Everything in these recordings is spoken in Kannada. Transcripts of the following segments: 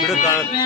ಬಿಡು ಕಾಣುತ್ತೆ.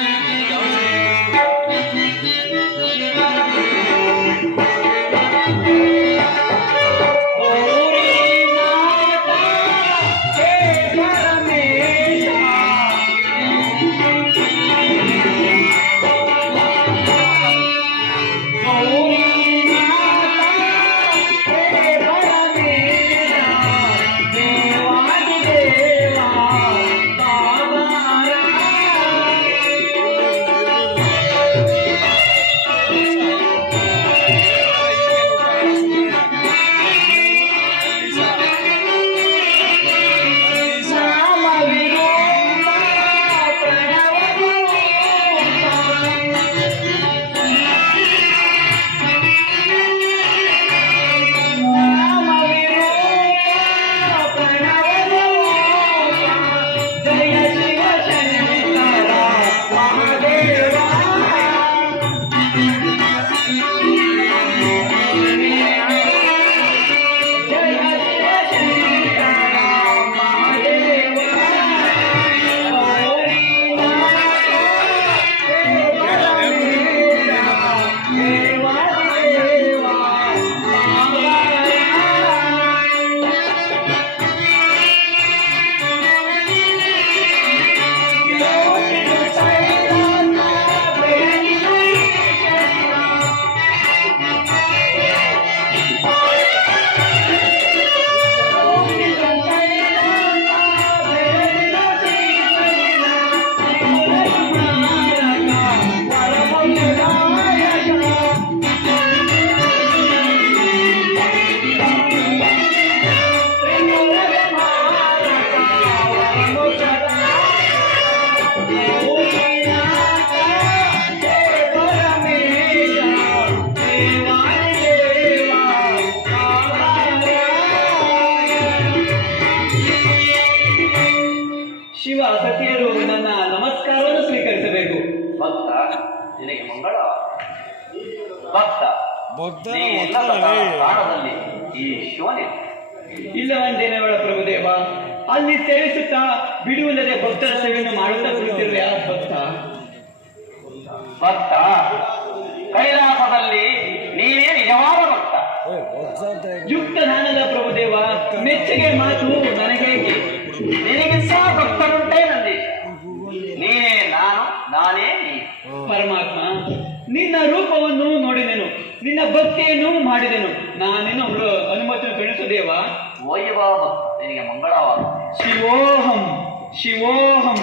ಶಿವ ಸತಿಯರು ನನ್ನ ನಮಸ್ಕಾರವನ್ನು ಸ್ವೀಕರಿಸಬೇಕು. ಭಕ್ತ, ನಿನಗೆ ಮಂಗಳ. ಭಕ್ತ, ಸ್ಥಾನದಲ್ಲಿ ಈ ಶಿವನೇ ಇಲ್ಲವಂದೇನವಳ ಪ್ರಭುದೇವ, ಅಲ್ಲಿ ಸೇವಿಸುತ್ತಾ ಬಿಡುವಿಲ್ಲದೆ ಭಕ್ತರ ಸೇವೆಯನ್ನು ಮಾಡುತ್ತಾ ಕುಳಿತಿರುವ ಯಾವ ಭಕ್ತ? ಭಕ್ತ, ಕೈಲಾಸದಲ್ಲಿ ನೀನೇ ನಿಜವಾದ ಭಕ್ತ. ಯುಕ್ತ ದಾನದ ಪ್ರಭುದೇವ, ಮೆಚ್ಚುಗೆ ಮಾತು ನನಗೇಕೆ? ನಿನಗೆ ಸಹ ಭಕ್ತರುಂಟೇ ನಂದೀಶ. ನೀನೇ ನಾನು, ನಾನೇ ನೀನು. ಪರಮಾತ್ಮ, ನಿನ್ನ ರೂಪವನ್ನು ನೋಡಿದೆನು, ನಿನ್ನ ಭಕ್ತಿಯನ್ನು ಮಾಡಿದೆನು. ನಾನೇನು ಅನುಮತಿಯನ್ನು ಕಣಿಸುದೇವ? ಓಯ್ಯ ಬಾ ಭಕ್ತ, ನಿನಗೆ ಮಂಗಳವಾದ. ಶಿವೋಹಂ ಶಿವೋಹಂ.